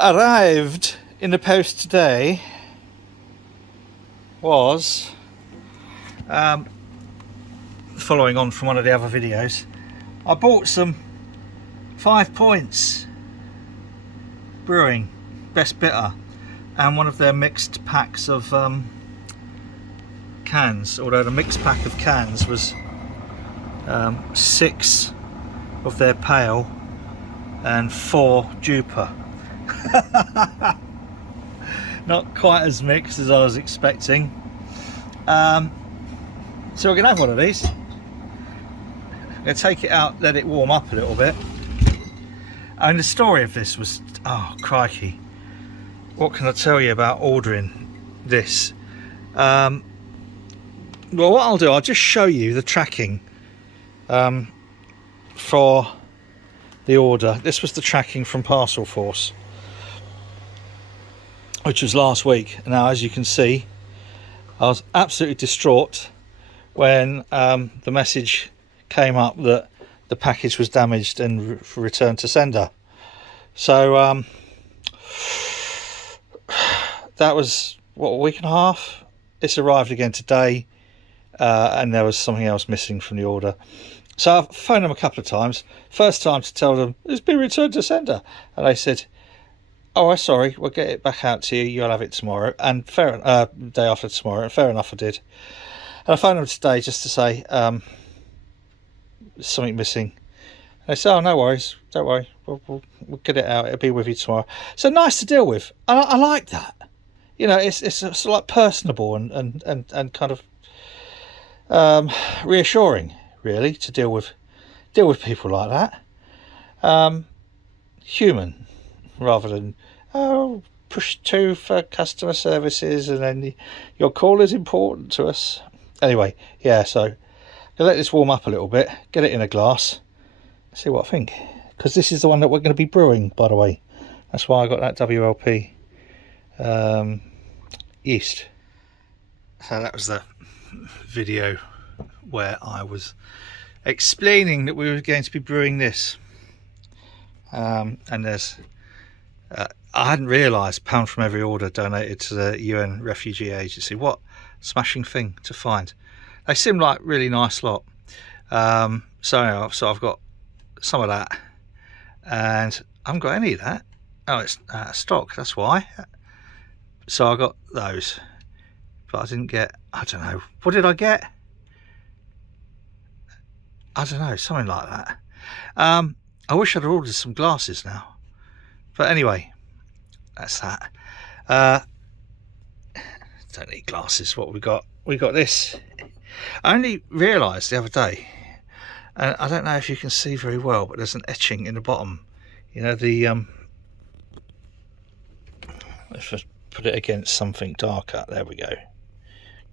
Arrived in the post today was, following on from one of the other videos, I bought some 5 Points Brewing Best Bitter and one of their mixed packs of cans, although the mixed pack of cans was 6 of their pale and 4 Duper. Not quite as mixed as I was expecting. So we're gonna have one of these. I'm gonna take it out, let it warm up a little bit. And the story of this was, oh crikey, what can I tell you about ordering this? Well, what I'll do, I'll just show you the tracking for the order. This was the tracking from Parcel Force, which was last week. Now, as you can see, I was absolutely distraught when the message came up that the package was damaged and returned to sender. So that was, what, a week and a half? It's arrived again today, and there was something else missing from the order. So I've phoned them a couple of times. First time to tell them it's been returned to sender, and they said, oh, sorry, we'll get it back out to you, you'll have it tomorrow. And day after tomorrow, and fair enough, I did. And I phoned them today just to say there's something missing. And they said, oh, no worries, don't worry, we'll get it out, it'll be with you tomorrow. So nice to deal with. I like that. You know, it's sort of like personable and kind of reassuring, really, to deal with people like that. Human, rather than, oh, push 2 for customer services and then your call is important to us. Anyway, yeah, so I'm gonna let this warm up a little bit, get it in a glass, see what I think, because this is the one that we're going to be brewing, by the way. That's why I got that WLP yeast. So that was the video where I was explaining that we were going to be brewing this, and there's I hadn't realised £1 from every order donated to the UN Refugee Agency. What smashing thing to find. They seem like really nice lot. So I've got some of that, and I haven't got any of that. Oh, it's out of stock, that's why. So I got those, but I didn't get, I don't know, what did I get? I don't know, something like that. I wish I'd ordered some glasses now, but anyway, that's that. Don't need glasses. What we got this. I only realised the other day, and I don't know if you can see very well, but there's an etching in the bottom, you know, the let's just put it against something darker. There we go,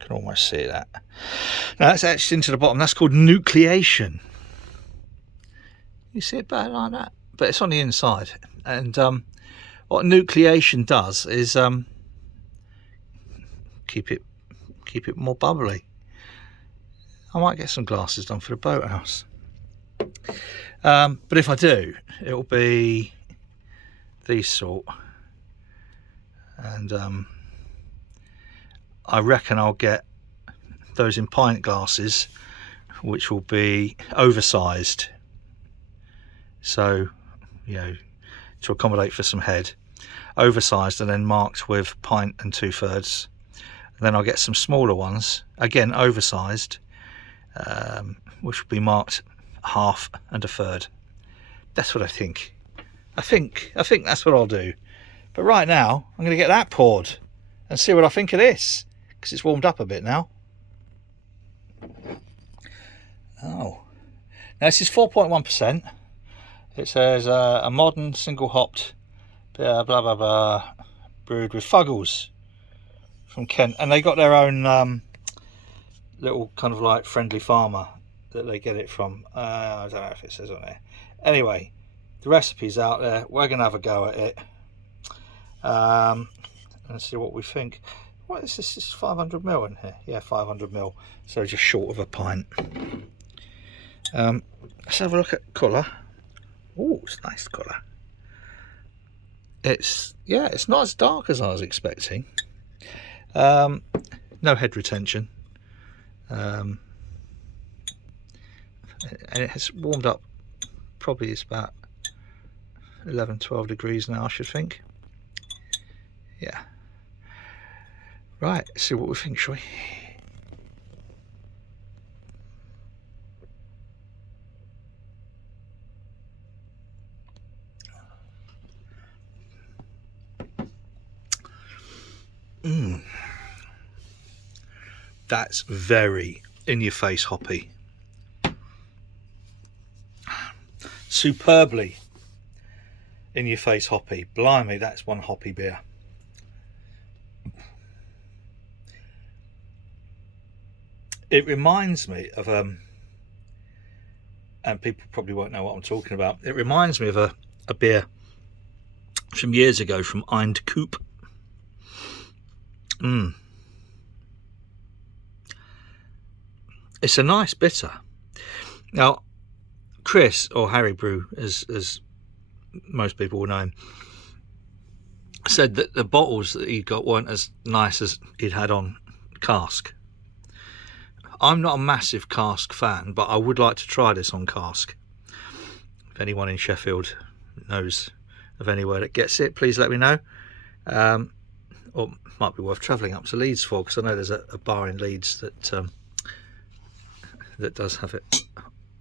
can almost see that. Now that's etched into the bottom. That's called nucleation. You see it better like that, but it's on the inside. And what nucleation does is keep it more bubbly. I might get some glasses done for the boathouse, but if I do, it'll be these sort, and I reckon I'll get those in pint glasses, which will be oversized, so, you know, to accommodate for some head, oversized and then marked with pint and 2/3. Then I'll get some smaller ones, again oversized, which will be marked 1/2 and 1/3. That's what I think. I think that's what I'll do. But right now, I'm going to get that poured and see what I think of this, because it's warmed up a bit now. Oh, now this is 4.1%. It says a modern single hopped, blah blah blah blah, brewed with Fuggles from Kent, and they got their own little kind of like friendly farmer that they get it from. I don't know if it says on there. Anyway, the recipe's out there. We're gonna have a go at it and see what we think. What is this? This is 500 ml in here. Yeah, 500 ml. So just short of a pint. Let's have a look at colour. Oh, it's nice colour. it's not as dark as I was expecting. No head retention, and it has warmed up. Probably it's about 11-12 degrees now, I should think. Yeah. Right, let's see what we think, shall we? That's very in-your-face hoppy. Superbly in-your-face hoppy. Blimey, that's one hoppy beer. It reminds me of and people probably won't know what I'm talking about. It reminds me of a beer from years ago from Eindhoven. It's a nice bitter. Now, Chris, or Harry Brew, as most people will know him, said that the bottles that he got weren't as nice as he'd had on cask. I'm not a massive cask fan, but I would like to try this on cask. If anyone in Sheffield knows of anywhere that gets it, please let me know. Or it might be worth travelling up to Leeds for, because I know there's a bar in Leeds that that does have it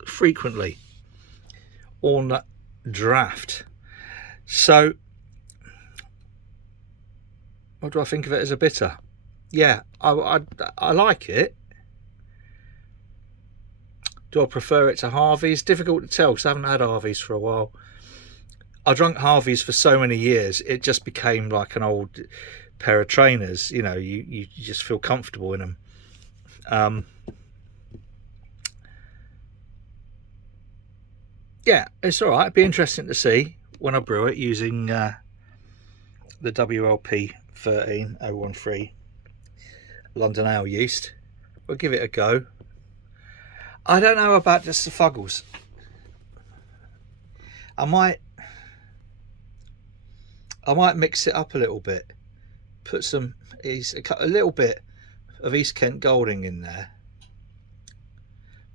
frequently on draft. So what do I think of it as a bitter? Yeah, I like it. Do I prefer it to Harvey's? Difficult to tell, because I haven't had Harvey's for a while. I drank Harvey's for so many years, it just became like an old pair of trainers. You know, you just feel comfortable in them. Yeah, it's all right. It'd be interesting to see when I brew it using the WLP 13013 London Ale yeast. We'll give it a go. I don't know about just the fuggles. I might mix it up a little bit. Put a little bit of East Kent Golding in there.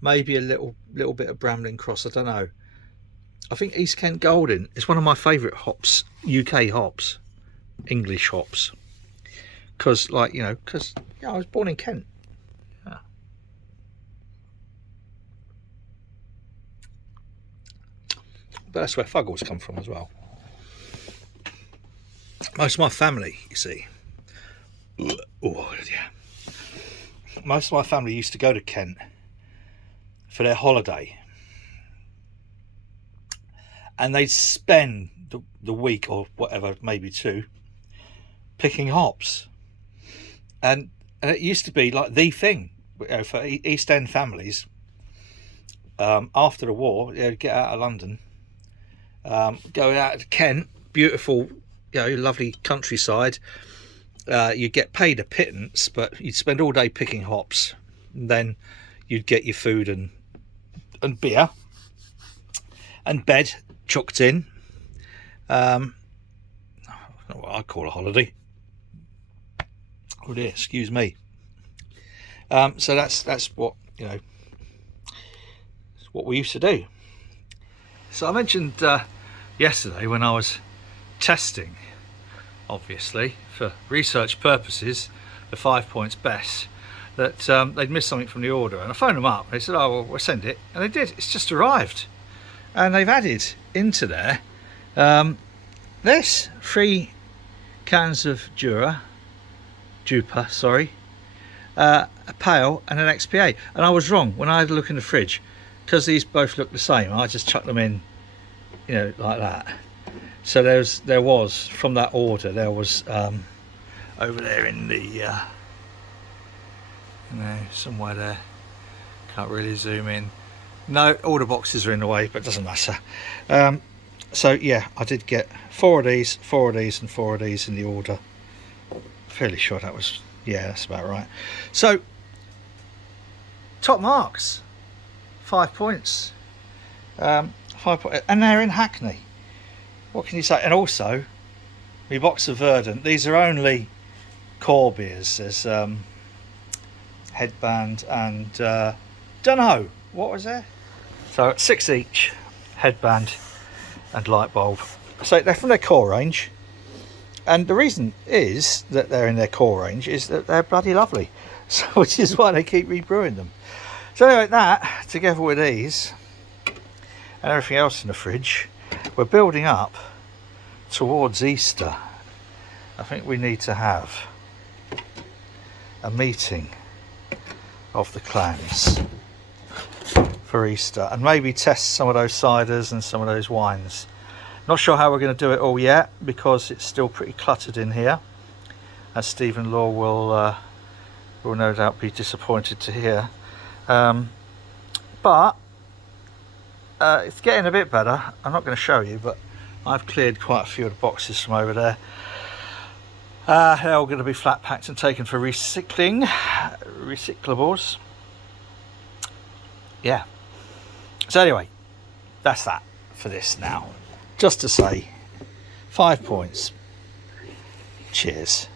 Maybe a little bit of Bramlin Cross. I don't know. I think East Kent Golding is one of my favourite hops, UK hops, English hops. Because, I was born in Kent. Yeah. But that's where fuggles come from as well. Most of my family, you see. Oh, yeah. Most of my family used to go to Kent for their holiday. And they'd spend the week or whatever, maybe two, picking hops. And it used to be like the thing, for East End families. After the war, get out of London, go out to Kent, beautiful, lovely countryside. You'd get paid a pittance, but you'd spend all day picking hops. And then you'd get your food and beer and bed chucked in. Not what I call a holiday. Oh dear, excuse me. So that's what what we used to do. So I mentioned yesterday when I was testing, obviously for research purposes, the 5 Points Best, that they'd missed something from the order, and I phoned them up. They said, "Oh, well, we'll send it," and they did. It's just arrived, and they've added into there this 3 cans of Jupa, a pale and an XPA. And I was wrong when I had a look in the fridge, because these both look the same. I just chucked them in, like that. So there was from that order, there was over there in the somewhere there, can't really zoom in. No, all the boxes are in the way, but it doesn't matter. So yeah, I did get 4 of these, 4 of these, and 4 of these in the order. Fairly sure that was, that's about right. So top marks, 5 points, 5 points, and they're in Hackney. What can you say? And also my box of Verdant. These are only core beers. There's Headband and dunno, what was there? So 6 each, Headband and Lightbulb. So they're from their core range, and the reason is that they're in their core range is that they're bloody lovely, so which is why they keep rebrewing them. So anyway, that together with these and everything else in the fridge, we're building up towards Easter. I think we need to have a meeting of the clans for Easter and maybe test some of those ciders and some of those wines. Not sure how we're going to do it all yet, because it's still pretty cluttered in here, as Stephen Law will no doubt be disappointed to hear. But it's getting a bit better. I'm not going to show you, but I've cleared quite a few of the boxes from over there. They're all going to be flat packed and taken for recyclables. Yeah. So anyway, that's that for this now. Just to say, 5 points. Cheers.